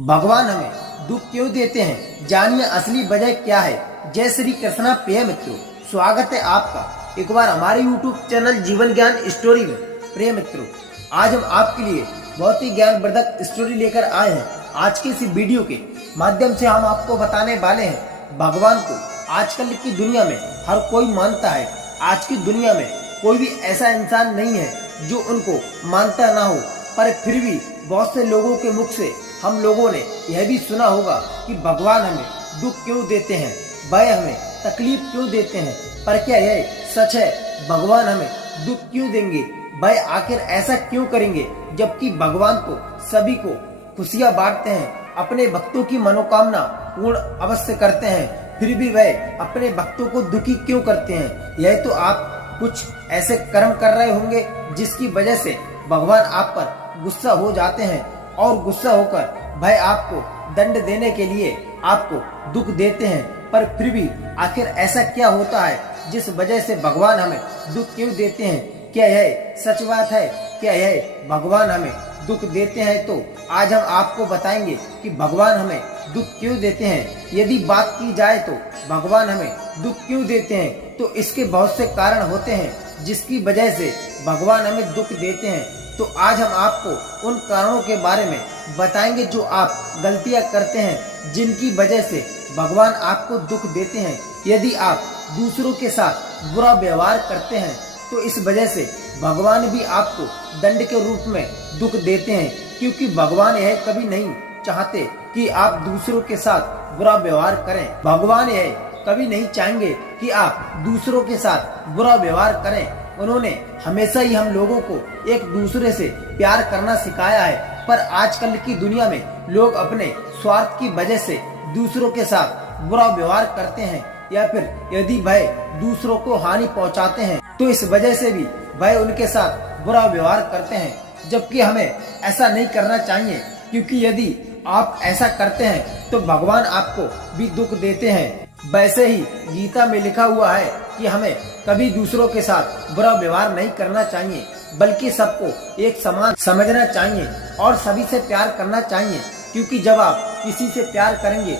भगवान हमें दुख क्यों देते हैं, जानिए असली वजह क्या है। जय श्री कृष्णा प्रिय मित्रों, स्वागत है आपका एक बार हमारे YouTube चैनल जीवन ज्ञान स्टोरी में। प्रिय मित्रों, आज हम आपके लिए बहुत ही ज्ञानवर्धक स्टोरी लेकर आए हैं। आज के इस वीडियो के माध्यम से हम आपको बताने वाले हैं भगवान को आजकल की दुनिया में हर कोई मानता है। आज की दुनिया में कोई भी ऐसा इंसान नहीं है जो उनको मानता ना हो, पर फिर भी बहुत से लोगों के मुख से हम लोगों ने यह भी सुना होगा कि भगवान हमें दुख क्यों देते हैं, वह हमें तकलीफ क्यों देते हैं। पर क्या यह सच है? भगवान हमें दुख क्यों देंगे? वह आखिर ऐसा क्यों करेंगे? जबकि भगवान तो सभी को खुशियां बांटते हैं, अपने भक्तों की मनोकामना पूर्ण अवश्य करते हैं, फिर भी वह अपने भक्तों को दुखी क्यों करते हैं? यह तो आप कुछ ऐसे कर्म कर रहे होंगे जिसकी वजह से भगवान आप पर गुस्सा हो जाते हैं और गुस्सा होकर भाई आपको दंड देने के लिए आपको दुख देते हैं। पर फिर भी आखिर ऐसा क्या होता है जिस वजह से भगवान हमें दुख क्यों देते हैं? क्या यह सच बात है? क्या यह भगवान हमें दुख देते हैं? तो आज हम आपको बताएंगे कि भगवान हमें दुख क्यों देते हैं। यदि बात की जाए तो भगवान हमें दुख क्यों देते हैं, तो इसके बहुत से कारण होते हैं जिसकी वजह से भगवान हमें दुख देते हैं। तो आज हम आपको उन कारणों के बारे में बताएंगे जो आप गलतियां करते हैं, जिनकी वजह से भगवान आपको दुख देते हैं। यदि आप दूसरों के साथ बुरा व्यवहार करते हैं तो इस वजह से भगवान भी आपको दंड के रूप में दुख देते हैं, क्योंकि भगवान यह कभी नहीं चाहते कि आप दूसरों के साथ बुरा व्यवहार करें। भगवान यह कभी नहीं चाहेंगे कि आप दूसरों के साथ बुरा व्यवहार करें। उन्होंने हमेशा ही हम लोगों को एक दूसरे से प्यार करना सिखाया है, पर आजकल की दुनिया में लोग अपने स्वार्थ की वजह से दूसरों के साथ बुरा व्यवहार करते हैं, या फिर यदि वह दूसरों को हानि पहुंचाते हैं तो इस वजह से भी वह उनके साथ बुरा व्यवहार करते हैं। जबकि हमें ऐसा नहीं करना चाहिए, क्योंकि यदि आप ऐसा करते हैं तो भगवान आपको भी दुख देते हैं। वैसे ही गीता में लिखा हुआ है कि हमें कभी दूसरों के साथ बुरा व्यवहार नहीं करना चाहिए, बल्कि सबको एक समान समझना चाहिए और सभी से प्यार करना चाहिए, क्योंकि जब आप किसी से प्यार करेंगे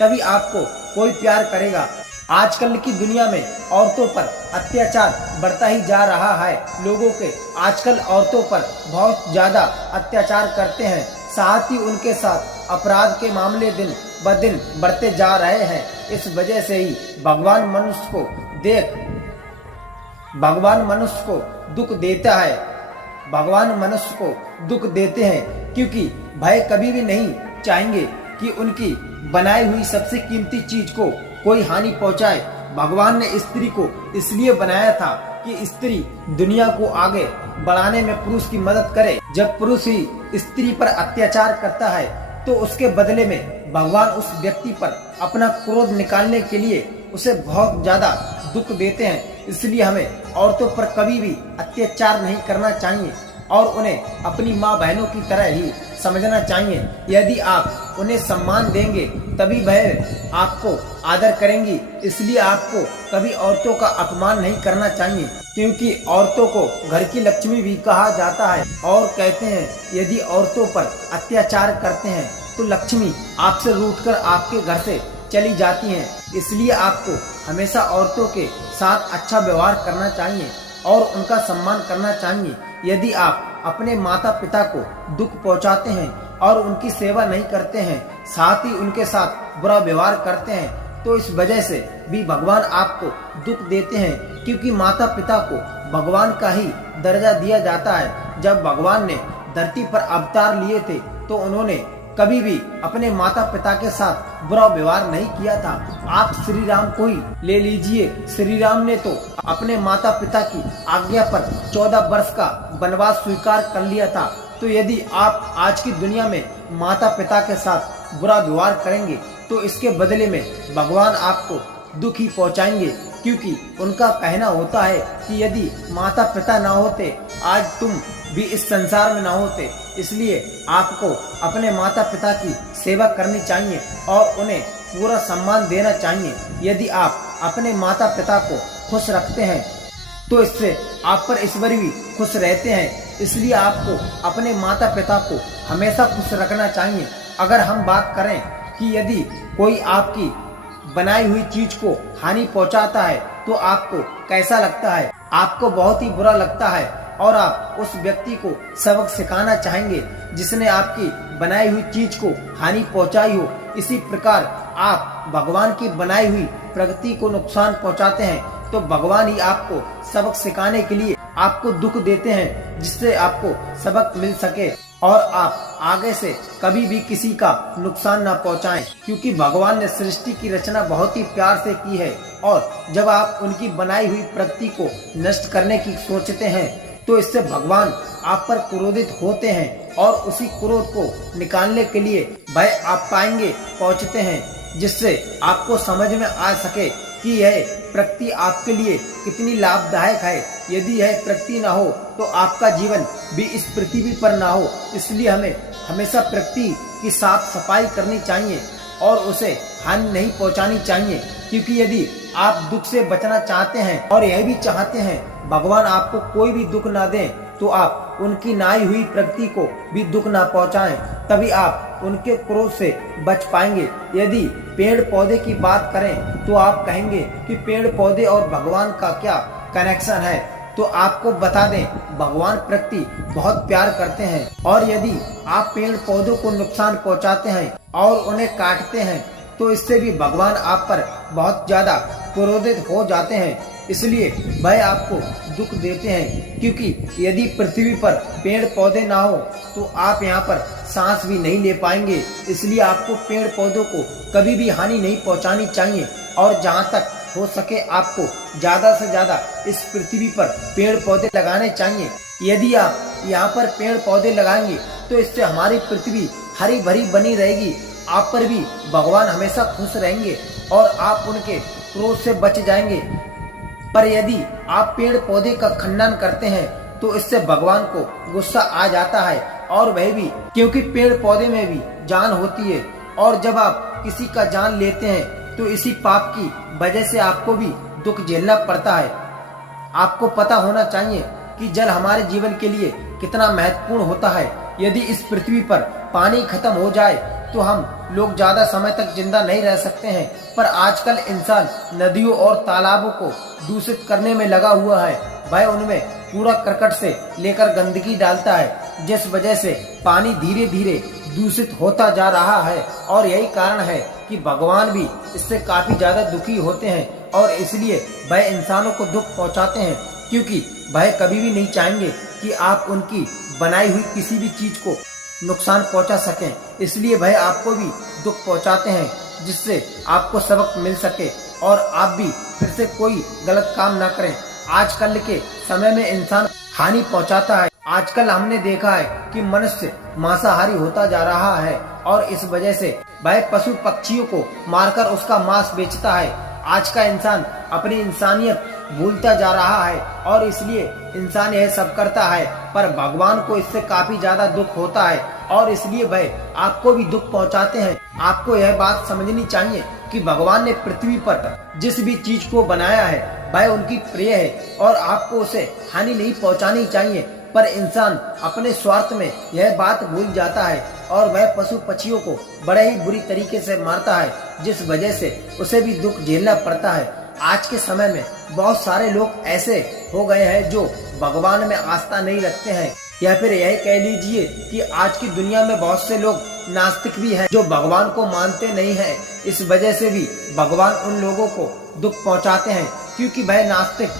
तभी आपको कोई प्यार करेगा। आजकल की दुनिया में औरतों पर अत्याचार बढ़ता ही जा रहा है। लोगों के आजकल औरतों पर बहुत ज्यादा अत्याचार करते हैं, साथ ही उनके साथ अपराध के मामले दिन ब दिन बढ़ते जा रहे हैं। इस वजह से ही भगवान मनुष्य को दुख देता है। भगवान मनुष्य को दुख देते हैं क्योंकि भाई कभी भी नहीं चाहेंगे कि उनकी बनाई हुई सबसे कीमती चीज को कोई हानि पहुंचाए। भगवान ने स्त्री को इसलिए बनाया था कि स्त्री दुनिया को आगे बढ़ाने में पुरुष की मदद करे। जब पुरुष ही स्त्री पर अत्याचार करता है तो उसके बदले में भगवान उस व्यक्ति पर अपना क्रोध निकालने के लिए उसे बहुत ज्यादा दुख देते हैं। इसलिए हमें औरतों पर कभी भी अत्याचार नहीं करना चाहिए और उन्हें अपनी माँ बहनों की तरह ही समझना चाहिए। यदि आप उन्हें सम्मान देंगे तभी वह आपको आदर करेंगी। इसलिए आपको कभी औरतों का अपमान नहीं करना चाहिए, क्योंकि औरतों को घर की लक्ष्मी भी कहा जाता है। और कहते हैं यदि औरतों पर अत्याचार करते हैं तो लक्ष्मी आपसे रूठकर आपके घर से चली जाती हैं। इसलिए आपको हमेशा औरतों के साथ अच्छा व्यवहार करना चाहिए और उनका सम्मान करना चाहिए। यदि आप अपने माता पिता को दुख पहुंचाते हैं और उनकी सेवा नहीं करते हैं, साथ ही उनके साथ बुरा व्यवहार करते हैं, तो इस वजह से भी भगवान आपको दुख देते हैं, क्योंकि माता पिता को भगवान का ही दर्जा दिया जाता है। जब भगवान ने धरती पर अवतार लिए थे तो उन्होंने कभी भी अपने माता पिता के साथ बुरा व्यवहार नहीं किया था। आप श्री राम को ही ले लीजिए। श्री राम ने तो अपने माता पिता की आज्ञा पर 14 वर्ष का वनवास स्वीकार कर लिया था। तो यदि आप आज की दुनिया में माता पिता के साथ बुरा व्यवहार करेंगे तो इसके बदले में भगवान आपको दुख ही पहुंचाएंगे, क्योंकि उनका कहना होता है कि यदि माता पिता ना होते आज तुम भी इस संसार में ना होते। इसलिए आपको अपने माता पिता की सेवा करनी चाहिए और उन्हें पूरा सम्मान देना चाहिए। यदि आप अपने माता पिता को खुश रखते हैं तो इससे आप पर ईश्वर भी खुश रहते हैं। इसलिए आपको अपने माता पिता को हमेशा खुश रखना चाहिए अगर हम बात करें कि यदि कोई आपकी बनाई हुई चीज को हानि पहुंचाता है तो आपको कैसा लगता है? आपको बहुत ही बुरा लगता है और आप उस व्यक्ति को सबक सिखाना चाहेंगे जिसने आपकी बनाई हुई चीज को हानि पहुंचाई हो। इसी प्रकार आप भगवान की बनाई हुई प्रगति को नुकसान पहुंचाते हैं तो भगवान ही आपको सबक सिखाने के लिए आपको दुख देते हैं, जिससे आपको सबक मिल सके और आप आगे से कभी भी किसी का नुकसान ना पहुंचाएं, क्योंकि भगवान ने सृष्टि की रचना बहुत ही प्यार से की है। और जब आप उनकी बनाई हुई प्रकृति को नष्ट करने की सोचते हैं तो इससे भगवान आप पर क्रोधित होते हैं और उसी क्रोध को निकालने के लिए भय आप पाएंगे पहुंचते हैं, जिससे आपको समझ में आ सके कि यह प्रकृति आपके लिए कितनी लाभदायक है। यदि यह प्रकृति ना हो तो आपका जीवन भी इस पृथ्वी पर ना हो। इसलिए हमें हमेशा प्रकृति की साफ सफाई करनी चाहिए और उसे हानि नहीं पहुंचानी चाहिए, क्योंकि यदि आप दुख से बचना चाहते हैं और यह भी चाहते हैं भगवान आपको कोई भी दुख ना दे तो आप उनकी नाई हुई प्रकृति को भी दुख ना पहुंचाएं, तभी आप उनके क्रोध से बच पाएंगे। यदि पेड़ पौधे की बात करें तो आप कहेंगे कि पेड़ पौधे और भगवान का क्या कनेक्शन है, तो आपको बता दें भगवान प्रकृति बहुत प्यार करते हैं और यदि आप पेड़ पौधों को नुकसान पहुंचाते हैं और उन्हें काटते हैं तो इससे भी भगवान आप पर बहुत ज्यादा क्रोधित हो जाते हैं। इसलिए वह आपको दुख देते हैं, क्योंकि यदि पृथ्वी पर पेड़ पौधे ना हो तो आप यहाँ पर सांस भी नहीं ले पाएंगे। इसलिए आपको पेड़ पौधों को कभी भी हानि नहीं पहुँचानी चाहिए और जहाँ तक हो सके आपको ज्यादा से ज्यादा इस पृथ्वी पर पेड़ पौधे लगाने चाहिए। यदि आप यहाँ पर पेड़ पौधे लगाएंगे तो इससे हमारी पृथ्वी हरी भरी बनी रहेगी। आप पर भी भगवान हमेशा खुश रहेंगे और आप उनके क्रोध से बच जाएंगे। पर यदि आप पेड़ पौधे का खंडन करते हैं तो इससे भगवान को गुस्सा आ जाता है और वह भी, क्योंकि पेड़ पौधे में भी जान होती है और जब आप किसी का जान लेते हैं तो इसी पाप की वजह से आपको भी दुख झेलना पड़ता है। आपको पता होना चाहिए कि जल हमारे जीवन के लिए कितना महत्वपूर्ण होता है। यदि इस पृथ्वी पर पानी खत्म हो जाए तो हम लोग ज्यादा समय तक जिंदा नहीं रह सकते हैं, पर आजकल इंसान नदियों और तालाबों को दूषित करने में लगा हुआ है। वह उनमें कूड़ा करकट से लेकर गंदगी डालता है, जिस वजह से पानी धीरे धीरे दूषित होता जा रहा है और यही कारण है कि भगवान भी इससे काफी ज्यादा दुखी होते हैं और इसलिए वह इंसानों को दुख पहुंचाते हैं, क्योंकि वह कभी भी नहीं चाहेंगे कि आप उनकी बनाई हुई किसी भी चीज को नुकसान पहुंचा सकें। इसलिए वह आपको भी दुख पहुंचाते हैं, जिससे आपको सबक मिल सके और आप भी फिर से कोई गलत काम ना करें। आजकल के समय में इंसान हानि पहुंचाता है। आजकल हमने देखा है कि मनुष्य मांसाहारी होता जा रहा है और इस वजह से वह पशु पक्षियों को मारकर उसका मांस बेचता है। आज का इंसान अपनी इंसानियत भूलता जा रहा है और इसलिए इंसान यह सब करता है, पर भगवान को इससे काफी ज्यादा दुख होता है और इसलिए वह आपको भी दुख पहुंचाते हैं। आपको यह बात समझनी चाहिए कि भगवान ने पृथ्वी पर जिस भी चीज को बनाया है वह उनकी प्रिय है और आपको उसे हानि नहीं पहुंचानी चाहिए, पर इंसान अपने स्वार्थ में यह बात भूल जाता है और वह पशु पक्षियों को बड़े ही बुरी तरीके से मारता है, जिस वजह से उसे भी दुख झेलना पड़ता है। आज के समय में बहुत सारे लोग ऐसे हो गए हैं जो भगवान में आस्था नहीं रखते हैं, या फिर यह कह लीजिए कि आज की दुनिया में बहुत से लोग नास्तिक भी हैं जो भगवान को मानते नहीं हैं। इस वजह से भी भगवान उन लोगों को दुख पहुंचाते हैं, क्योंकि वह नास्तिक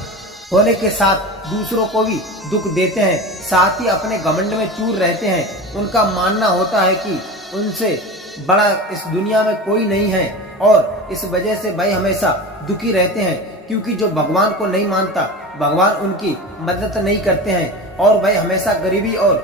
होने के साथ दूसरों को भी दुख देते हैं, साथ ही अपने घमंड में चूर रहते हैं। उनका मानना होता है कि उनसे बड़ा इस दुनिया में कोई नहीं है और इस वजह से भाई हमेशा दुखी रहते हैं, क्योंकि जो भगवान को नहीं मानता भगवान उनकी मदद नहीं करते हैं और वह हमेशा गरीबी और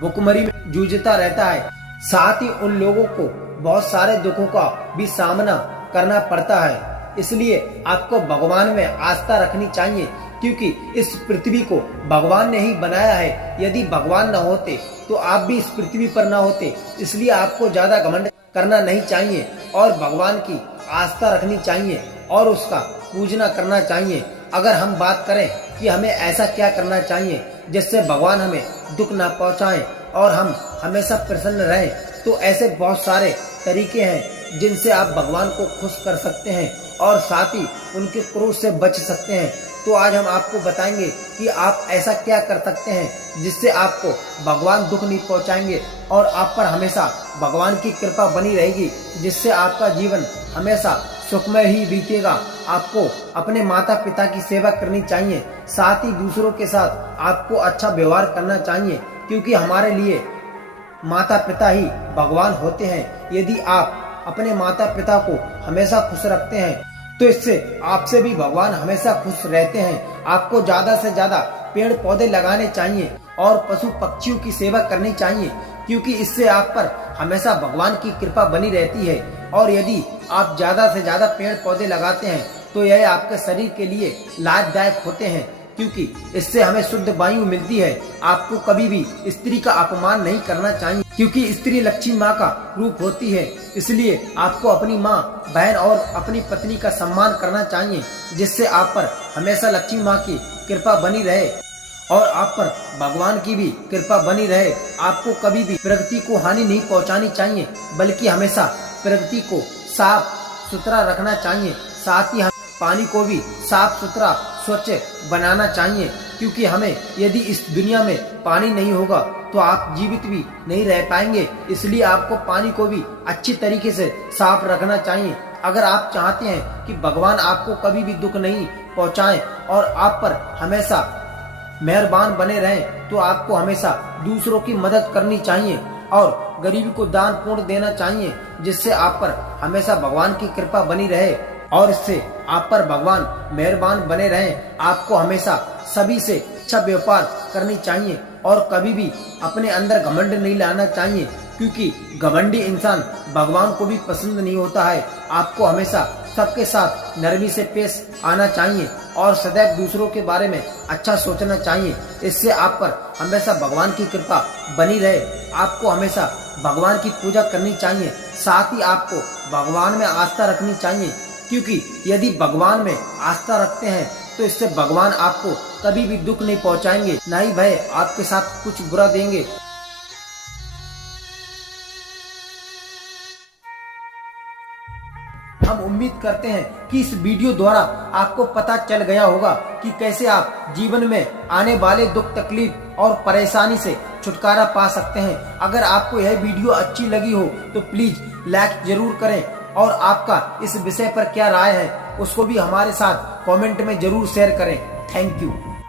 भुखमरी में जूझता रहता है। साथ ही उन लोगों को बहुत सारे दुखों का भी सामना करना पड़ता है। इसलिए आपको भगवान में आस्था रखनी चाहिए, क्योंकि इस पृथ्वी को भगवान ने ही बनाया है। यदि भगवान न होते तो आप भी इस पृथ्वी पर न होते। इसलिए आपको ज्यादा घमंड करना नहीं चाहिए और भगवान की आस्था रखनी चाहिए और उसका पूजना करना चाहिए। अगर हम बात करें कि हमें ऐसा क्या करना चाहिए जिससे भगवान हमें दुख ना पहुंचाएं और हम हमेशा प्रसन्न रहें, तो ऐसे बहुत सारे तरीके हैं जिनसे आप भगवान को खुश कर सकते हैं और साथ ही उनके क्रोध से बच सकते हैं। तो आज हम आपको बताएंगे कि आप ऐसा क्या कर सकते हैं जिससे आपको भगवान दुख नहीं पहुंचाएंगे और आप पर हमेशा भगवान की कृपा बनी रहेगी, जिससे आपका जीवन हमेशा सुखमय ही बीतेगा। आपको अपने माता पिता की सेवा करनी चाहिए, साथ ही दूसरों के साथ आपको अच्छा व्यवहार करना चाहिए, क्योंकि हमारे लिए माता पिता ही भगवान होते हैं। यदि आप अपने माता पिता को हमेशा खुश रखते हैं तो इससे आपसे भी भगवान हमेशा खुश रहते हैं। आपको ज्यादा से ज्यादा पेड़ पौधे लगाने चाहिए और पशु पक्षियों की सेवा करनी चाहिए, क्योंकि इससे आप पर हमेशा भगवान की कृपा बनी रहती है। और यदि आप ज्यादा से ज्यादा पेड़ पौधे लगाते हैं तो यह आपके शरीर के लिए लाभदायक होते हैं, क्योंकि इससे हमें शुद्ध वायु मिलती है। आपको कभी भी स्त्री का अपमान नहीं करना चाहिए, क्योंकि स्त्री लक्ष्मी माँ का रूप होती है। इसलिए आपको अपनी माँ, बहन और अपनी पत्नी का सम्मान करना चाहिए, जिससे आप पर हमेशा लक्ष्मी माँ की कृपा बनी रहे और आप पर भगवान की भी कृपा बनी रहे। आपको कभी भी प्रकृति को हानि नहीं पहुँचानी चाहिए, बल्कि हमेशा प्रकृति को साफ सुथरा रखना चाहिए। साथ ही हम पानी को भी साफ सुथरा स्वच्छ बनाना चाहिए, क्योंकि हमें यदि इस दुनिया में पानी नहीं होगा तो आप जीवित भी नहीं रह पाएंगे। इसलिए आपको पानी को भी अच्छी तरीके से साफ रखना चाहिए। अगर आप चाहते हैं कि भगवान आपको कभी भी दुख नहीं पहुंचाएं और आप पर हमेशा मेहरबान बने रहें, तो आपको हमेशा दूसरों की मदद करनी चाहिए और गरीबी को दान पुण्य देना चाहिए, जिससे आप पर हमेशा भगवान की कृपा बनी रहे और इससे आप पर भगवान मेहरबान बने रहें। आपको हमेशा सभी से अच्छा व्यापार करनी चाहिए और कभी भी अपने अंदर घमंड नहीं लाना चाहिए, क्योंकि घमंडी इंसान भगवान को भी पसंद नहीं होता है। आपको हमेशा सबके साथ नरमी से पेश आना चाहिए और सदैव दूसरों के बारे में अच्छा सोचना चाहिए। इससे आप पर हमेशा भगवान की कृपा बनी रहे। आपको हमेशा भगवान की पूजा करनी चाहिए, साथ ही आपको भगवान में आस्था रखनी चाहिए, क्योंकि यदि भगवान में आस्था रखते हैं तो इससे भगवान आपको कभी भी दुख नहीं पहुंचाएंगे, ना ही भय आपके साथ कुछ बुरा देंगे। हम उम्मीद करते हैं कि इस वीडियो द्वारा आपको पता चल गया होगा कि कैसे आप जीवन में आने वाले दुख तकलीफ और परेशानी से छुटकारा पा सकते हैं। अगर आपको यह वीडियो अच्छी लगी हो तो प्लीज लाइक जरूर करें और आपका इस विषय पर क्या राय है उसको भी हमारे साथ कमेंट में जरूर शेयर करें। Thank you.